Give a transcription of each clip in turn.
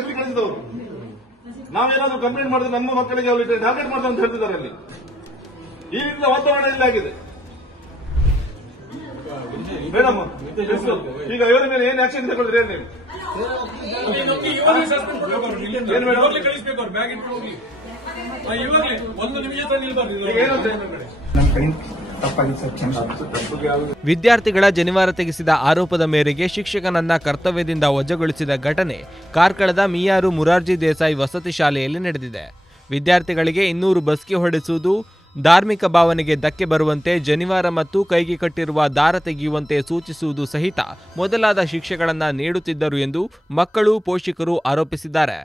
ಅಲ್ಲಿ ಕಳಿಸಿದವರು. ನಾವೇನಾದ್ರೂ ಕಂಪ್ಲೇಂಟ್ ಮಾಡಿದ್ರೆ ನಮ್ಮ ಮಕ್ಕಳಿಗೆ ಅವರು ಟಾರ್ಗೆಟ್ ಮಾಡ್ತಾರೆ ಅಂತ ಹೇಳ್ತಿದ್ದಾರೆ ಅಲ್ಲಿ. ಈ ರೀತಿಯ ವಾತಾವರಣ ಇಲ್ಲಾಗಿದೆ ಮೇಡಮ್. ಈಗ ಇವರ ಮೇಲೆ ಏನ್ ಆಕ್ಷನ್ ತಗೊಂಡ್ರೆ ನೀವು? ವಿದ್ಯಾರ್ಥಿಗಳ ಜನಿವಾರ ತೆಗೆಸಿದ ಆರೋಪದ ಮೇರೆಗೆ ಶಿಕ್ಷಕನನ್ನ ಕರ್ತವ್ಯದಿಂದ ವಜಾಗೊಳಿಸಿದ ಘಟನೆ ಕಾರ್ಕಳದ ಮಿಯಾರು ಮುರಾರ್ಜಿ ದೇಸಾಯಿ ವಸತಿ ಶಾಲೆಯಲ್ಲಿ ನಡೆದಿದೆ. ವಿದ್ಯಾರ್ಥಿಗಳಿಗೆ 200 ಬಸ್ಕಿ ಹೊಡೆಸುವುದು, ಧಾರ್ಮಿಕ ಭಾವನೆಗೆ ಧಕ್ಕೆ ಬರುವಂತೆ ಜನಿವಾರ ಮತ್ತು ಕೈಗೆ ಕಟ್ಟಿರುವ ದಾರ ತೆಗೆಯುವಂತೆ ಸೂಚಿಸುವುದು ಸಹಿತ ಮೊದಲಾದ ಶಿಕ್ಷೆಗಳನ್ನ ನೀಡುತ್ತಿದ್ದರು ಎಂದು ಮಕ್ಕಳು, ಪೋಷಕರು ಆರೋಪಿಸಿದ್ದಾರೆ.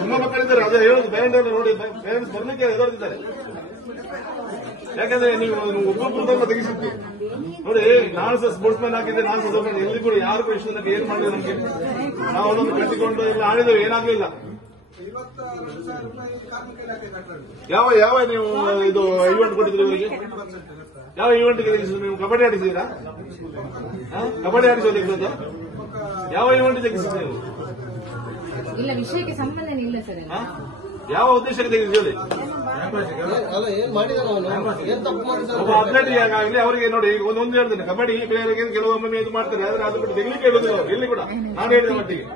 ತುಂಬ ಮಕ್ಕಳಿದ್ದಾರೆ, ಅದೇ ಹೇಳೋದು ಬ್ಯಾಂಡ್ ನೋಡಿ ಪೇರೆಂಟ್ಸ್ ಬರ್ಲಿಕ್ಕೆ ಎದುರ್ತಿದ್ದಾರೆ. ಯಾಕಂದ್ರೆ ನೀವು ಒಬ್ಬೊಬ್ಬರನ್ನ ತೆಗಿಸಿದ್ವಿ ನೋಡಿ. ನಾನು ಸಹ ಸ್ಪೋರ್ಟ್ಸ್ ಮ್ಯಾನ್ ಆಗಿದ್ದೆ, ನಾನು ಸಹ ಎಲ್ಲಿ ಕೂಡ ಯಾರಿಗೂ ಇಷ್ಟಕ್ಕೆ ಏನ್ ಮಾಡಿದೆ ನಮ್ಗೆ. ನಾವು ಅವನನ್ನು ಕಟ್ಟಿಕೊಂಡು ಎಲ್ಲ ಆಡಿದ್ದೇವೆ, ಏನಾಗ್ಲಿಲ್ಲ. ಯಾವ ಯಾವ ನೀವು ಇದು ಈವೆಂಟ್ ಕೊಟ್ಟಿದ್ರಿ ಇವರಿಗೆ? ಯಾವ ಈವೆಂಟ್ಗೆ ತೆಗೆಸಿದ್ರು ನೀವು? ಕಬಡ್ಡಿ ಆಡಿಸಿದ್ದೀರಾ? ಕಬಡ್ಡಿ ಆಡಿಸೋದಕ್ಕೆ ಯಾವ ಈವೆಂಟ್ ತೆಗೆಸಿದ್ರಿ ನೀವು? ಇಲ್ಲ, ವಿಷಯಕ್ಕೆ ಸಂಬಂಧ ಇಲ್ಲ ಸರ್. ಯಾವ ಉದ್ದೇಶಕ್ಕೆ ತೆಗೆಸಿದ್ರಿ? ಒಬ್ಬ ಅಥ್ಲೆಟ್ಗೆ ಆಗಲಿ ಅವರಿಗೆ ನೋಡಿ, ಈಗ ಒಂದು ಹೇಳ್ತೇನೆ, ಕಬಡ್ಡಿ ಪ್ಲೇಯರ್ಗೆ ಕೆಲವೊಮ್ಮೆ ಇದು ಮಾಡ್ತಾರೆ, ಆದ್ರೆ ಅದು ಬಿಟ್ಟು ತೆಗಿಲಿಕ್ಕೆ ಹೇಳುದಿಲ್ಲ ಅವರು ಎಲ್ಲಿ ಕೂಡ. ನಾನು ಹೇಳಿದ ಮಟ್ಟಿಗೆ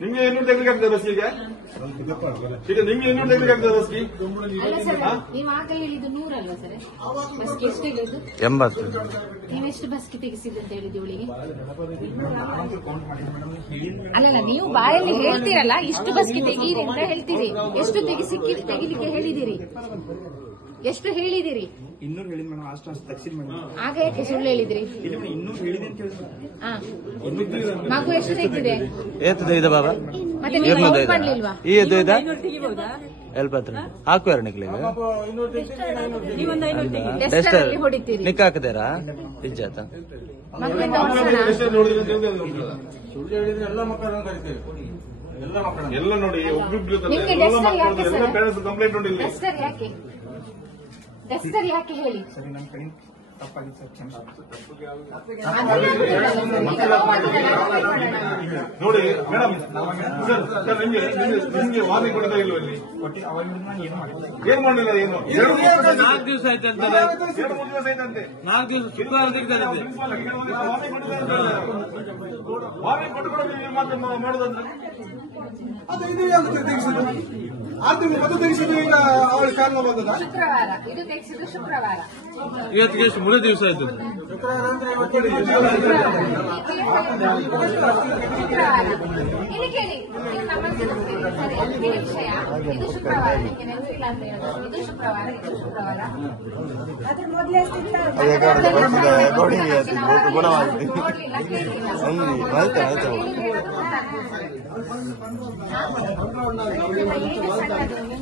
ನಿಮ್ಗೆ ಇನ್ನೂ ತೆಗಿಲಿಕ್ಕೆ ಆಗ್ತದೆ ಬಸ್? ಈಗ ನಿಮ್ಗೆ ಇನ್ನೂ ತೆಗಿಲಿಕ್ಕೆ ಆಗ್ತದೆ ಬಸ್ಗೆ? ನೀವು ಆಗ ಹೇಳಿದ್ದು 100 ಅಲ್ವಾ ಸರ್? ಬಸ್ಗೆ ಎಷ್ಟು ಹೇಳಿದ್ದು? 80. ನೀವೆಷ್ಟು ಬಸ್ಗೆ ತೆಗೆಸಿದ್ದು ಅಂತ ಹೇಳಿದ್ದು ಇವಳಿಗೆ? ಅಲ್ಲಲ್ಲ, ನೀವು ಬಾಯಲ್ಲಿ ಹೇಳ್ತೀರಲ್ಲ, ಇಷ್ಟು ಬಸ್ಗೆ ತೆಗೀರಿ ಅಂತ ಹೇಳ್ತೀರಿ. ಎಷ್ಟು ತೆಗಿಲಿಕ್ಕೆ ಹೇಳಿದಿರಿ? ಎಷ್ಟು ಹೇಳಿದಿರಿ? 200 ಹೇಳಿದ್ ಮೇಡಮ್. ಅಷ್ಟು ತಗ್ಸಿರಿ ಮೇಡಮ್. ಆಗ ಯಾಕೆ ಸುಳ್ಳು ಹೇಳಿದ್ರಿ? 200 ಹೇಳಿದೆ ಅಂತ ಹೇಳಿದ್ರು. ಮಗು ಎಷ್ಟು ತೆಗ್ದಿದೆ? ಇದೆ ಬಾಬಾ, ಮತ್ತೆ ನೀವು ಕೌಂಟ್ ಮಾಡ್ಲಿಲ್ವಾ? ಈ ಎದ್ದು ಇದೆ ಎಲ್ಪತ್ರ ಹಾಕು ಎರಡನಿಕ್ಲಿಗೆ ಟೆಸ್ಟರ್ ಅಲ್ಲಿ ಹೊಡಿತೀರಿ. ನಿಕ್ಕ ಹಾಕದೇರಾ ಇಜ್ಜಾತ ಮಗುವಿಂದ ಹೊಡ್ಸೋಣ. ಎಲ್ಲ ನೋಡಿ, ಒಬ್ಬೊಬ್ರು ಎಲ್ಲ ಮಕ್ಕಳು ಎಲ್ಲ ಪೇರೆಂಟ್ಸ್ ಕಂಪ್ಲೇಂಟ್ ನೋಡಿಲ್ಲ. ಟೆಸ್ಟರ್ ಯಾಕೆ? ಟೆಸ್ಟರ್ ಯಾಕೆ ಹೇಳಿ? ಸರಿ, ನಮ್ಮ ಕಡೆ ತಪ್ಪಾಗಿತ್ತು ಸರ್, ಕ್ಷಮೆ. ನೋಡಿ ಮೇಡಮ್, ಸರ್ ನಿಮ್ಗೆ ವಾರ್ನಿಂಗ್ ಕೊಡ್ತಾ ಇಲ್ವ ಅಲ್ಲಿ? ಏನ್ ಮಾಡಿಲ್ಲ? ಏನು 4 ದಿವಸ ಆಯ್ತಂತೆ. 2-3 ದಿವಸ ಆಯ್ತಂತೆ. 4 ದಿವಸ ಶುಕ್ರವಾರ ತೆಗೆದಿದೆ. ವಾರ್ನಿಂಗ್ ಕೊಟ್ಟು ನೀವು ಮಾತ್ರ ಮಾಡೋದಂದ್ರೆ ಅದು ಇದು ಯಾಕೆ ತೆಗೆಸಿದ್ರು? 6 ತಿಂಗಳು ಮೊದಲು ತೆಗೆಸಿದ್ರು. ಈಗ ಅವಳ ಕಾರಣ ಬಂದದ ಶುಕ್ರವಾರ ಇದು ತೆಗೆಸಿದ್ದು. ಶುಕ್ರವಾರ ಇವತ್ತಿಗೆ ಎಷ್ಟು 3 ದಿವಸ ಆಯ್ತು. ಶುಕ್ರವಾರ ಇಲ್ಲಿ ಕೇಳಿ, ನೀವು ನಮ್ಮ ಸರಿ ವಿಷಯ. ಇದು ಶುಕ್ರವಾರ, ನಿಮಗೆ ನೆನಪಿಲ್ಲ ಅಂತ ಹೇಳೋದು. ಇದು ಶುಕ್ರವಾರ, ಇದು ಶುಕ್ರವಾರ. ಅದ್ರ ಮೊದಲೇ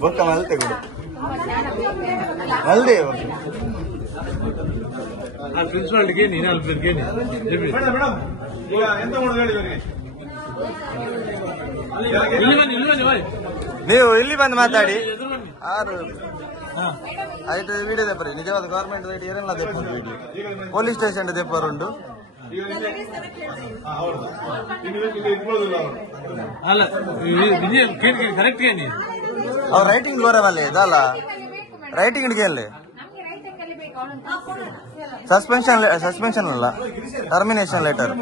ಬೊಕ್ಕ ಮಲ್ತೆ ಕೊಡು ಅಲ್ದೇ ಪ್ರಿನ್ಸಿಪಾಲ್ಗೆ ನೀನು ಅಲ್ಪರ್ಗೆ ಮೇಡಮ್, ಈಗ ಎಂತ ಮಾಡೋದು ಹೇಳಿ ಇವರಿಗೆ? ನೀವು ಇಲ್ಲಿ ಬಂದು ಮಾತಾಡಿ. ಆಯ್ತು, ವಿಡಿಯೋ ದೆಪ್ಪರಿ ನಿಜವಾದ ಗವರ್ಮೆಂಟ್ ಏನೆಲ್ಲ ದೆಪ್ಪುಂಟು, ವಿಡಿಯೋ ಪೊಲೀಸ್ ಸ್ಟೇಷನ್ ದೆಪ್ಪರುಂಡು. ಅಲ್ಲ ಕರೆಕ್ಟ್ ಏನಿ ಅವ್ರ ರೈಟಿಂಗ್ ಬರವಲ್ಲ ಇದಲ್ಲ, ರೈಟಿಂಗ್ ಹಿಡಿಯಲ್ಲಿ ಸಸ್ಪೆನ್ಷನ್ ಅಲ್ಲ, ಟರ್ಮಿನೇಷನ್ ಲೆಟರ್.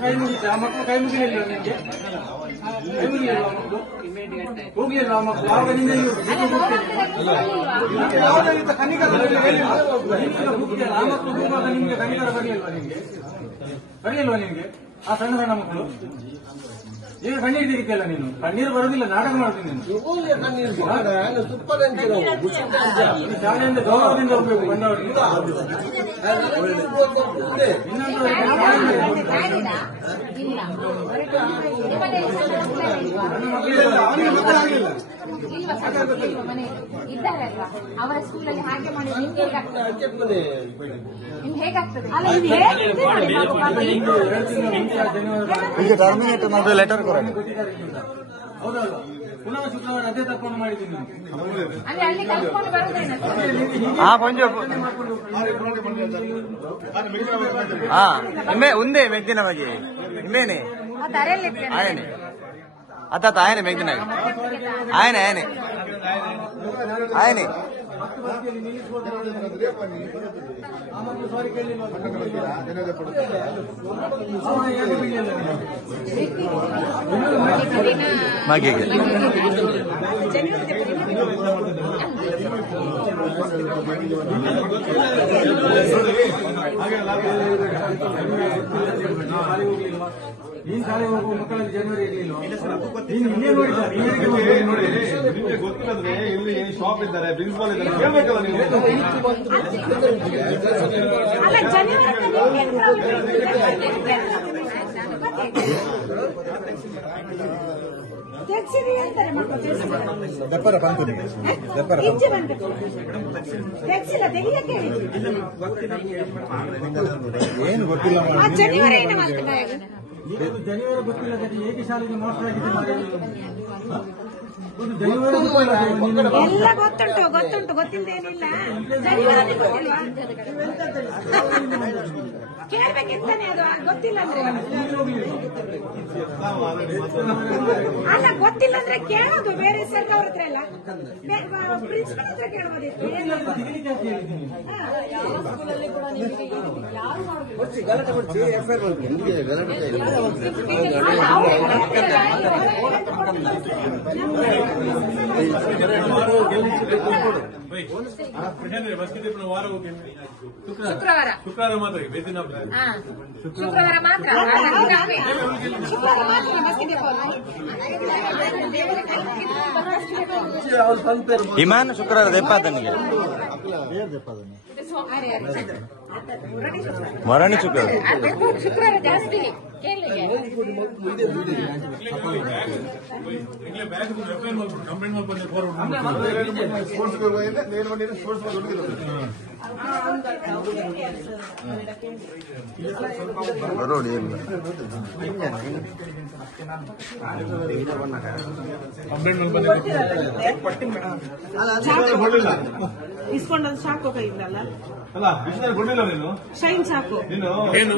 ಕೈ ಮುಗಿತ ಮಕ್ಕಳು ಕೈ ಮುಗಿಲಿಲ್ಲ ನಿಮಗೆ ಕೈ ಮುಗಿಲಿಲ್ಲ ಮಕ್ಕಳು ಹೋಗ್ಲಿಲ್ಲ ಮಕ್ಕಳು ಆವಾಗ ನಿನ್ನೆ ಯಾವುದೇ ಕನಿಕರ ಆ ಮಕ್ಕಳು ಹೋಗುವಾಗ ನಿಮ್ಗೆ ಕನಿಕರ ಬರಲಿಲ್ವಾ ನಿಮ್ಗೆ ಆ ಸಣ್ಣ ಸಣ್ಣ ಮಕ್ಕಳು ಈಗ ಕಣ್ಣೀರು ತೆಗಿತಿಲ್ಲ ನೀನು ಕಣ್ಣೀರು ಬರೋದಿಲ್ಲ ನಾಟಕ ಮಾಡ್ತೀನಿ ನೀನು ಶಾಲೆಯಿಂದ ಗೌರವದಿಂದ ಹೋಗ್ಬೇಕು ಬಂದವರಿಗೆ ಇದ್ದಾರಲ್ವಾ ಅವರ ಸ್ಕೂಲಲ್ಲಿ ಹಾಗೆ ಮಾಡಿ ನಿಮ್ಗೆ ಹೇಗಾಗ್ತದೆ ಈಗ ಟರ್ಮಿನೇಟರ್ ಮಾಡಿ ಲೆಟರ್ ಕೊಡ ಹೌದಲ್ವಾ ಪುನಃ ಶುಕ್ರವಾರ ಅದೇ ತಪ್ಪನ್ನು ಮಾಡಿದ್ದೀನಿ ಅಂದ್ರೆ ಅಲ್ಲಿ ಕಲ್ತ್ಕೊಂಡು ಬರೋದೇನ ఉందే మెగ్దినమగి నిమ్మేనే ఆయనే అత్త ఆయనే మెగ్దినగి ఆయనే ఆయనే ఆయనే మాగే ನೀನ್ ಶಾಲೆಗೆ ಹೋಗುವ ಮಕ್ಕಳಲ್ಲಿ ಜನವರಿ ನೋಡಿ ನಿಮಗೆ ಗೊತ್ತಿಲ್ಲದ್ರೆ ಇಲ್ಲಿ ಶಾಪ್ ಇದ್ದಾರೆ ಪ್ರಿನ್ಸಿಪಾಲ್ ಇದ್ದಾರೆ ಕೇಳ್ಬೇಕಲ್ಲ ನೀವು ದಪ್ಪರ ಬಂತು ಏನು ಗೊತ್ತಿಲ್ಲ ಜನವರಿ ಗೊತ್ತಿಲ್ಲ ಏಕೆ ಶಾಲೆಗೆ ಮಾಸ್ಟರ್ ಆಗಿದ್ದಾರೆ ಎಲ್ಲ ಗೊತ್ತುಂಟು ಗೊತ್ತಿಲ್ಲದೇನಿಲ್ಲ ಕೇಳ್ಬೇಕಿತ್ತಾನೆ ಅದು ಗೊತ್ತಿಲ್ಲ ಅಂದ್ರೆ ಅಲ್ಲ ಗೊತ್ತಿಲ್ಲ ಅಂದ್ರೆ ಕೇಳೋದು ಬೇರೆ ಸರ್ಕಾರ ಹತ್ರ ಎಲ್ಲ ಪ್ರಿನ್ಸಿಪಲ್ ಹತ್ರ ಕೇಳಬಹುದಿತ್ತು ಶುಕ್ರವಾರ ಮಾತ್ರ ಶುಕ್ರವಾರ ಮಾತ್ರ ಇಮಾನ್ ಶುಕ್ರವಾರ ದೆಪ್ಪಾದನಿಗೆ ಮರಣಿ ಶುಕ್ರವಾರ ಜಾಸ್ತಿ ಬರೋಡಿ ಇಸ್ಕೊಂಡದ್ದು ಸಾಕು ಕೈಯಿಂದಲ್ಲ ಅಲ್ಲ ಬಿಸಿನಲ್ಲಿ ಕೊಡ್ಲಿಲ್ಲ ನೀನು ಶೈನ್ ಸಾಕು ನೀನು ಏನು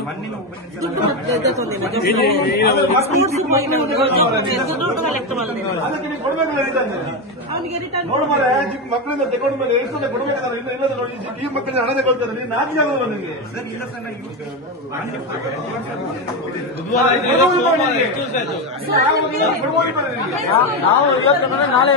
ಅವನಿಗೆ ರಿಟರ್ನ್ ನೋಡು ಮಾರೆ ಮಕ್ಕಳಿಂದ ತಗೊಂಡ ಮೇಲೆ ಎಷ್ಟು ಕೊಡ್ಬೇಕಾದ್ರೆ ಇನ್ನು ಇಲ್ಲದ ನೋಡಿ ಈ ಮಕ್ಕಳಿಂದ ಹಣ ತಗೊಳ್ತಾರೆ ನೀನು ನಾಚಿಕೆ ಆಗೋದು ನಿಮಗೆ ನಾವು ಇವತ್ತು ನಾಳೆ